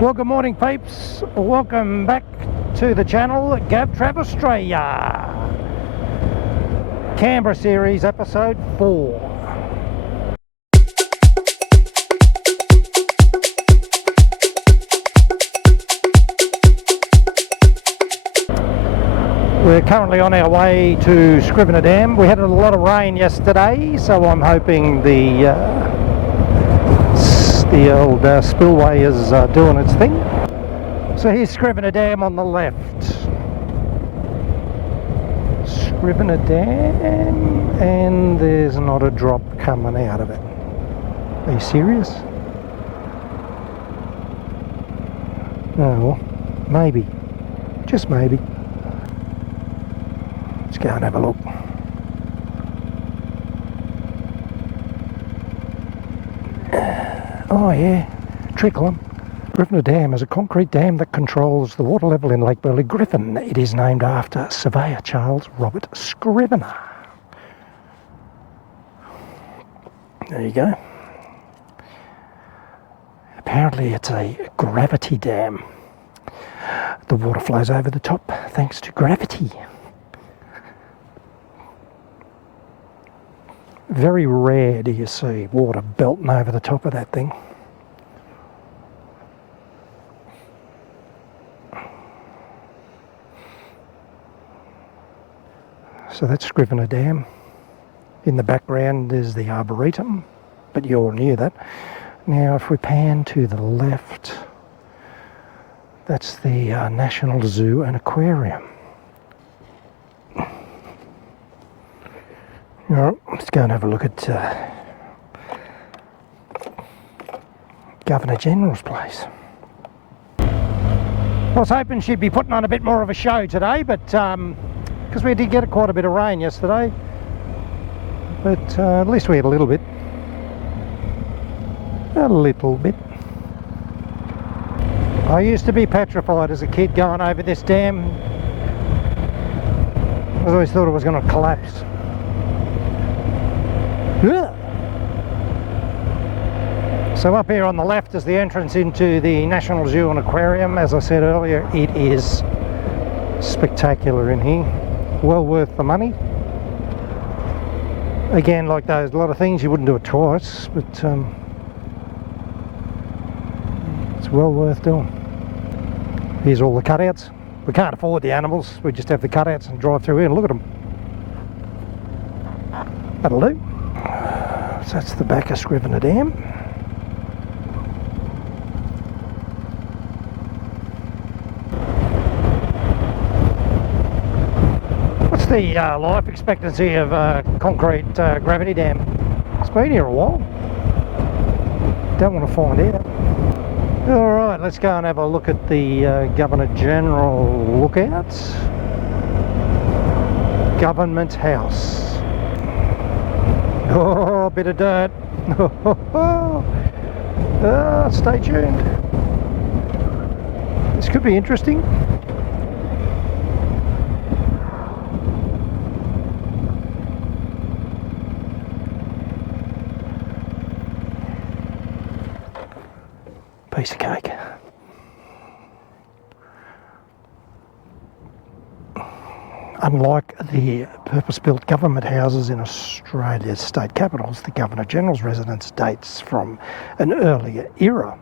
Well, good morning, peeps. Welcome back to the channel, GavTrav Ostraya. Canberra series, episode 4. We're currently on our way to Scrivener Dam. We had a lot of rain yesterday, so I'm hoping the old spillway is doing its thing. So here's Scrivener Dam on the left. Scrivener Dam, and there's not a drop coming out of it. Are you serious? Oh, maybe. Just maybe. Let's go and have a look. Oh yeah, trickling. Scrivener Dam is a concrete dam that controls the water level in Lake Burley Griffin. It is named after surveyor Charles Robert Scrivener. There you go. Apparently it's a gravity dam. The water flows over the top thanks to gravity. Very rare do you see water belting over the top of that thing. So that's Scrivener Dam. In the background is the Arboretum, but you all knew that. Now if we pan to the left, that's the National Zoo and Aquarium. Alright, let's go and have a look at Governor General's place. I was hoping she'd be putting on a bit more of a show today, but because we did get quite a bit of rain yesterday, but at least we had a little bit. A little bit. I used to be petrified as a kid going over this dam. I always thought it was going to collapse. So up here on the left is the entrance into the National Zoo and Aquarium. As I said earlier, it is spectacular in here. Well worth the money. Again, like those, a lot of things you wouldn't do it twice, but it's well worth doing. Here's all the cutouts. We can't afford the animals, we just have the cutouts and drive through here and look at them. That'll do. So that's the back of Scrivener Dam. What's the life expectancy of a concrete gravity dam? It's been here a while. Don't want to find out. Alright, let's go and have a look at the Governor General lookouts. Government House. Oh, a bit of dirt. Stay tuned. This could be interesting. Piece of cake. Unlike the purpose-built government houses in Australia's state capitals, the Governor-General's residence dates from an earlier era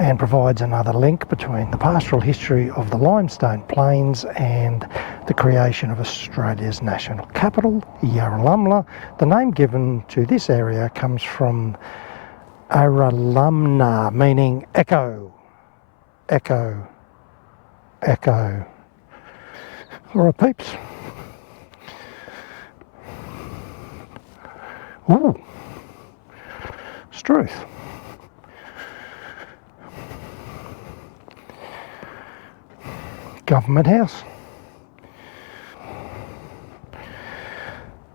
and provides another link between the pastoral history of the limestone plains and the creation of Australia's national capital, Yarralumla. The name given to this area comes from Aralumna, meaning echo, echo, echo. All right, peeps. Ooh, Struth. Government House.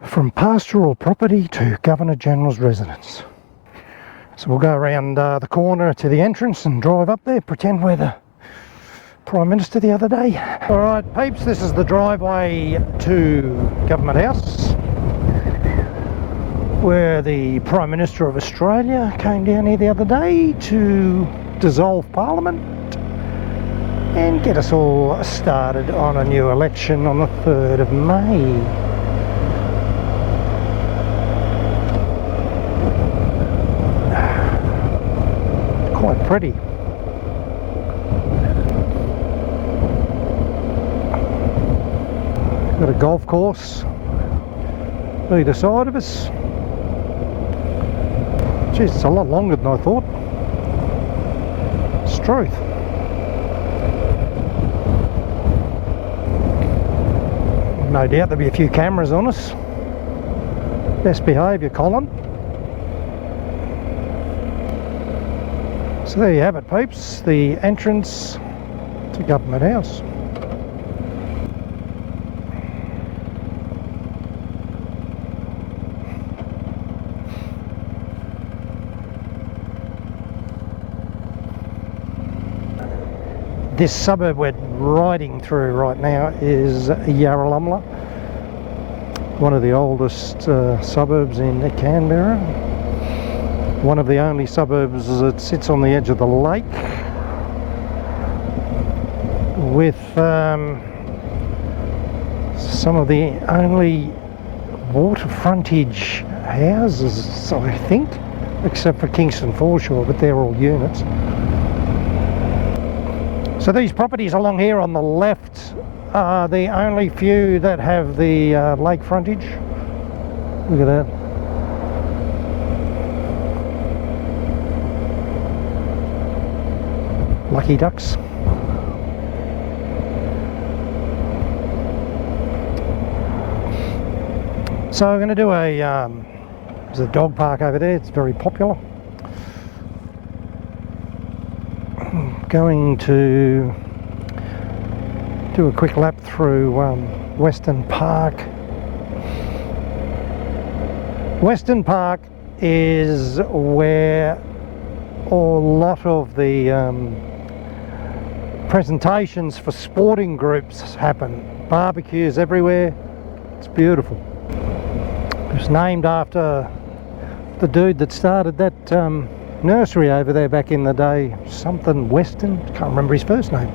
From pastoral property to Governor General's residence. So we'll go around the corner to the entrance and drive up there, pretend we're the Prime Minister the other day. Alright peeps, this is the driveway to Government House, where the Prime Minister of Australia came down here the other day to dissolve Parliament and get us all started on a new election on the 3rd of May. Quite pretty. Got a golf course either side of us. Geez, it's a lot longer than I thought. Struth. No doubt there'll be a few cameras on us. Best behaviour, Colin. So there you have it, peeps, the entrance to Government House. This suburb we're riding through right now is Yarralumla, one of the oldest suburbs in Canberra. One of the only suburbs that sits on the edge of the lake, with some of the only water frontage houses, I think, except for Kingston Foreshore, but they're all units. So these properties along here on the left are the only few that have the lake frontage. Look at that. Lucky ducks. So I'm going to do there's a dog park over there, it's very popular. Going to do a quick lap through Weston Park. Weston Park is where a lot of the presentations for sporting groups happen. Barbecues everywhere. It's beautiful. It's named after the dude that started that nursery over there back in the day, something Weston, can't remember his first name.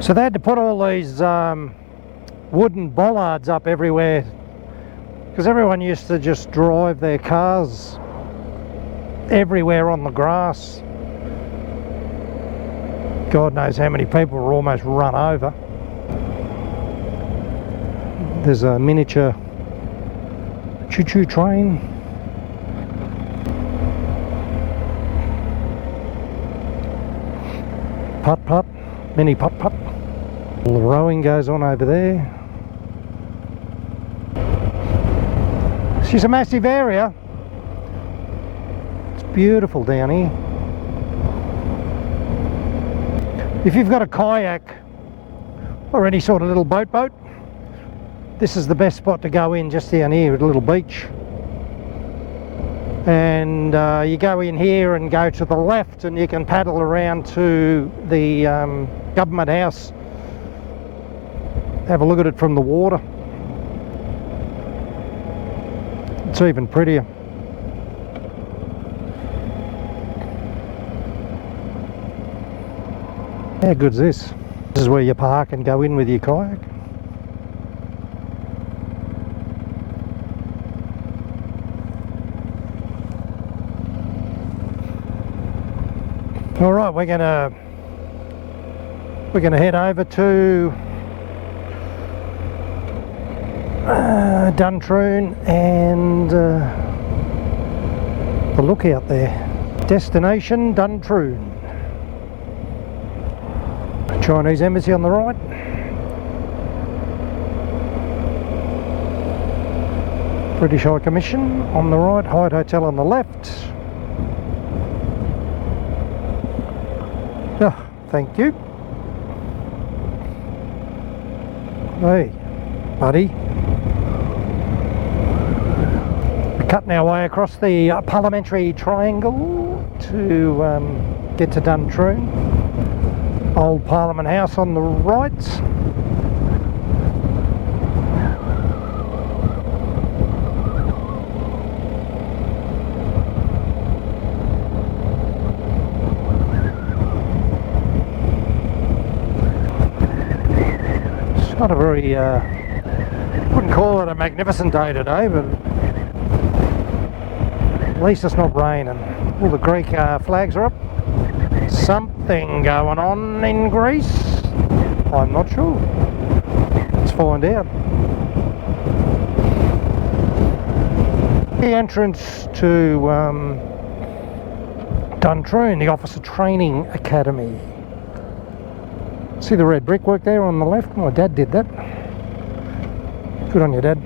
So they had to put all these wooden bollards up everywhere because everyone used to just drive their cars everywhere on the grass. God knows how many people were almost run over. There's a miniature choo-choo train. Putt-putt, mini putt-putt. The rowing goes on over there. It's just a massive area. It's beautiful down here. If you've got a kayak or any sort of little boat, this is the best spot to go in, just down here at a little beach. And you go in here and go to the left and you can paddle around to the Government House, have a look at it from the water. It's even prettier. How good's this? This is where you park and go in with your kayak. All right, we're gonna head over to Duntroon and the lookout there. Destination Duntroon. Chinese Embassy on the right. British High Commission on the right. Hyatt Hotel on the left. Oh, thank you. Hey, buddy. We're cutting our way across the parliamentary triangle to get to Duntroon. Old Parliament House on the right. Not a very, wouldn't call it a magnificent day today, but at least it's not raining. All the Greek flags are up. Something going on in Greece? I'm not sure. Let's find out. The entrance to Duntroon, the Officer Training Academy. See the red brickwork there on the left? My dad did that. Good on you, Dad.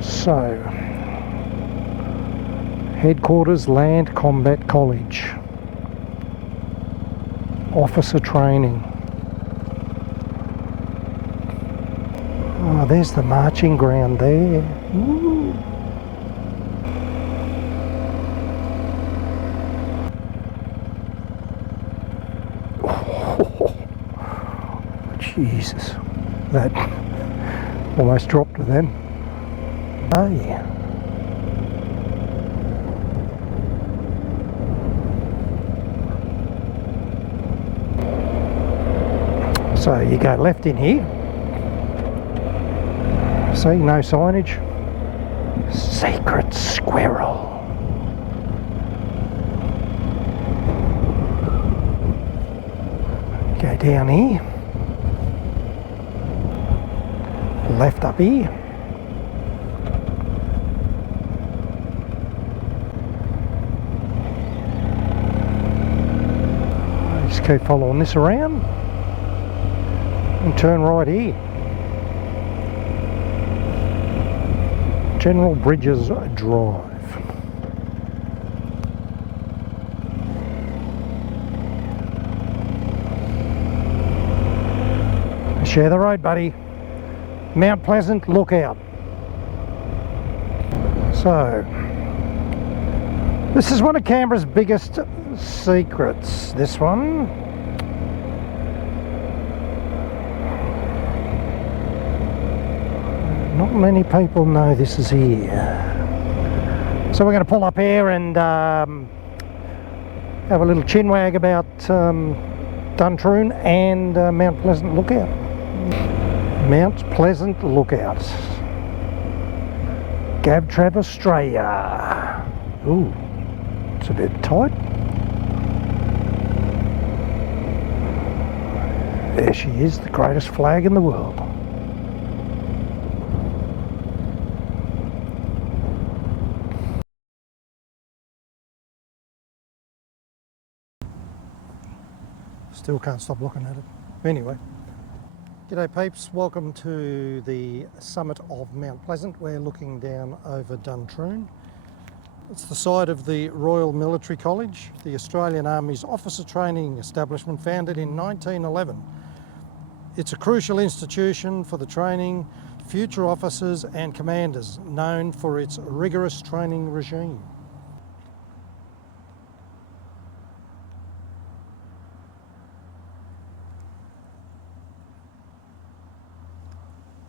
So, Headquarters Land Combat College. Officer Training. Oh, there's the marching ground there. Ooh. Oh, Jesus, that almost dropped it then. Hey. So you go left in here. See, no signage. Secret squirrel. Go down here. Left up here. Just keep following this around. And turn right here. General Bridges Drive. Share the road, buddy. Mount Pleasant Lookout. So, this is one of Canberra's biggest secrets, this one. Not many people know this is here. So we're going to pull up here and have a little chinwag about Duntroon and Mount Pleasant Lookout. Mount Pleasant Lookout. GavTrav Ostraya. Ooh, it's a bit tight. There she is, the greatest flag in the world. Still can't stop looking at it. Anyway, g'day peeps, welcome to the summit of Mount Pleasant. We're looking down over Duntroon. It's the site of the Royal Military College, the Australian Army's officer training establishment founded in 1911. It's a crucial institution for the training future officers and commanders, known for its rigorous training regime.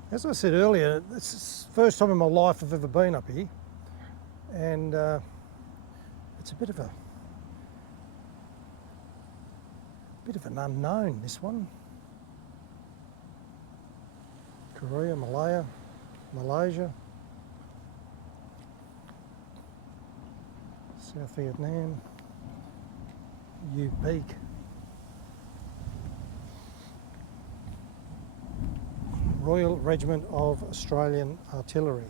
As I said earlier, this is the first time in my life I've ever been up here, and it's a bit of an unknown, this one. Korea, Malaysia, South Vietnam, U-Peak. Royal Regiment of Australian Artillery.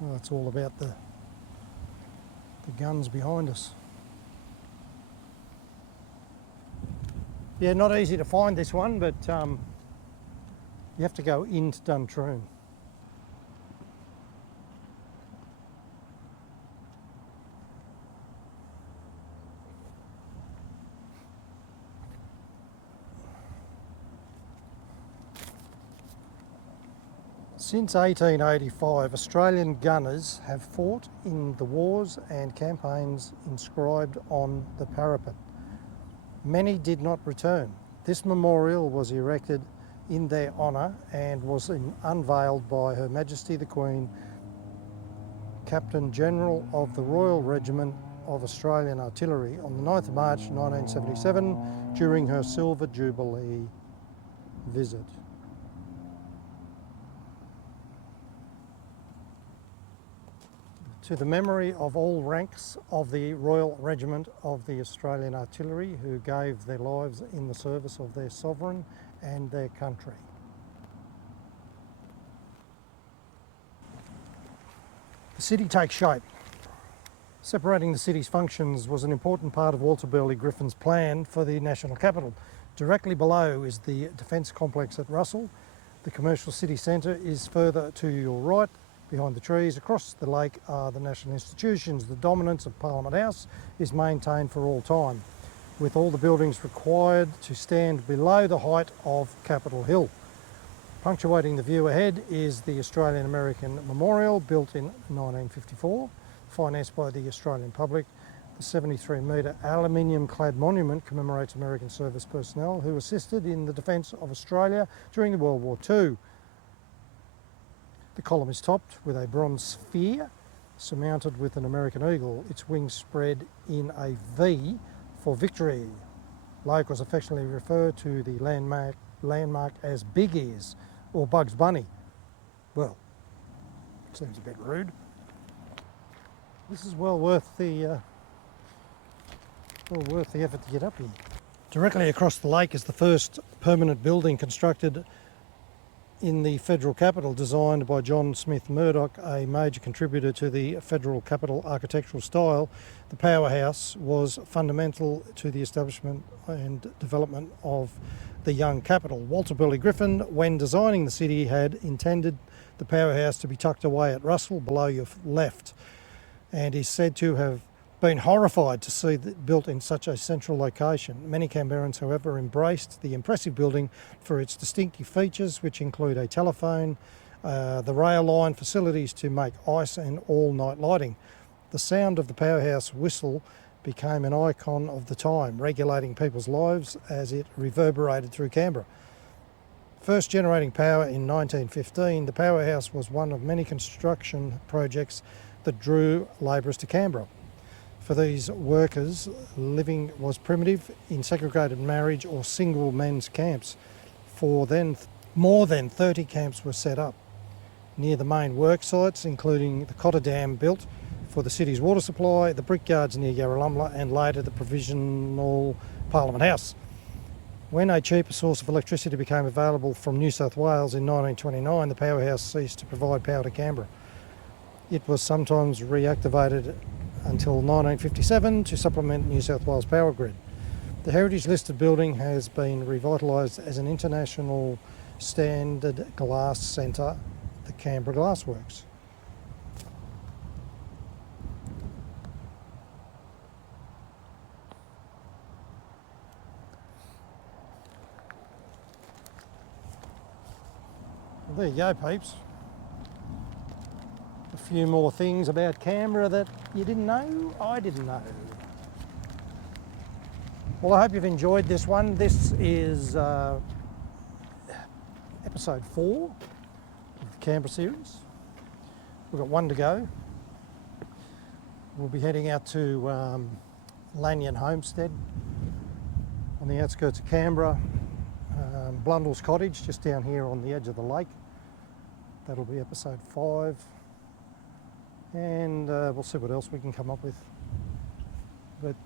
Well, it's all about the guns behind us. Yeah, not easy to find this one, but you have to go into Duntroon. Since 1885, Australian gunners have fought in the wars and campaigns inscribed on the parapet. Many did not return. This memorial was erected in their honour and was unveiled by Her Majesty the Queen, Captain General of the Royal Regiment of Australian Artillery on the 9th of March 1977 during her Silver Jubilee visit. To the memory of all ranks of the Royal Regiment of the Australian Artillery who gave their lives in the service of their sovereign and their country. The city takes shape. Separating the city's functions was an important part of Walter Burley Griffin's plan for the national capital. Directly below is the defence complex at Russell. The commercial city centre is further to your right. Behind the trees across the lake are the national institutions. The dominance of Parliament House is maintained for all time, with all the buildings required to stand below the height of Capitol Hill. Punctuating the view ahead is the Australian American Memorial, built in 1954, financed by the Australian public. The 73-metre aluminium-clad monument commemorates American service personnel who assisted in the defence of Australia during World War II. The column is topped with a bronze sphere surmounted with an American eagle, its wings spread in a V for victory. Looko was affectionately referred to the landmark as Big Ears or Bugs Bunny. Well, it seems a bit rude. This is well worth the effort to get up here. Directly across the lake is the first permanent building constructed in the federal capital, designed by John Smith Murdoch, a major contributor to the federal capital architectural style. The powerhouse was fundamental to the establishment and development of the young capital. Walter Burley Griffin, when designing the city, had intended the powerhouse to be tucked away at Russell below your left, and is said to have been horrified to see it built in such a central location. Many Canberrans, however, embraced the impressive building for its distinctive features, which include a telephone, the rail line, facilities to make ice and all-night lighting. The sound of the powerhouse whistle became an icon of the time, regulating people's lives as it reverberated through Canberra. First generating power in 1915, the powerhouse was one of many construction projects that drew labourers to Canberra. For these workers, living was primitive in segregated marriage or single men's camps. For then, more than 30 camps were set up near the main work sites, including the Cotter Dam built for the city's water supply, the brickyards near Yarralumla, and later the provisional Parliament House. When a cheaper source of electricity became available from New South Wales in 1929, the powerhouse ceased to provide power to Canberra. It was sometimes reactivated until 1957 to supplement New South Wales power grid. The heritage listed building has been revitalised as an international standard glass centre, the Canberra Glassworks. Well, there you go, peeps. A few more things about Canberra that you didn't know, I didn't know. Well, I hope you've enjoyed this one. This is episode 4 of the Canberra series. We've got one to go. We'll be heading out to Lanyon Homestead on the outskirts of Canberra. Blundell's Cottage, just down here on the edge of the lake. That'll be episode 5. And we'll see what else we can come up with. But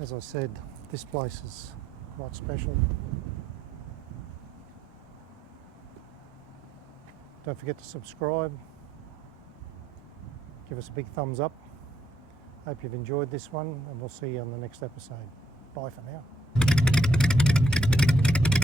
as I said, this place is quite special. Don't forget to subscribe. Give us a big thumbs up. Hope you've enjoyed this one, and we'll see you on the next episode. Bye for now.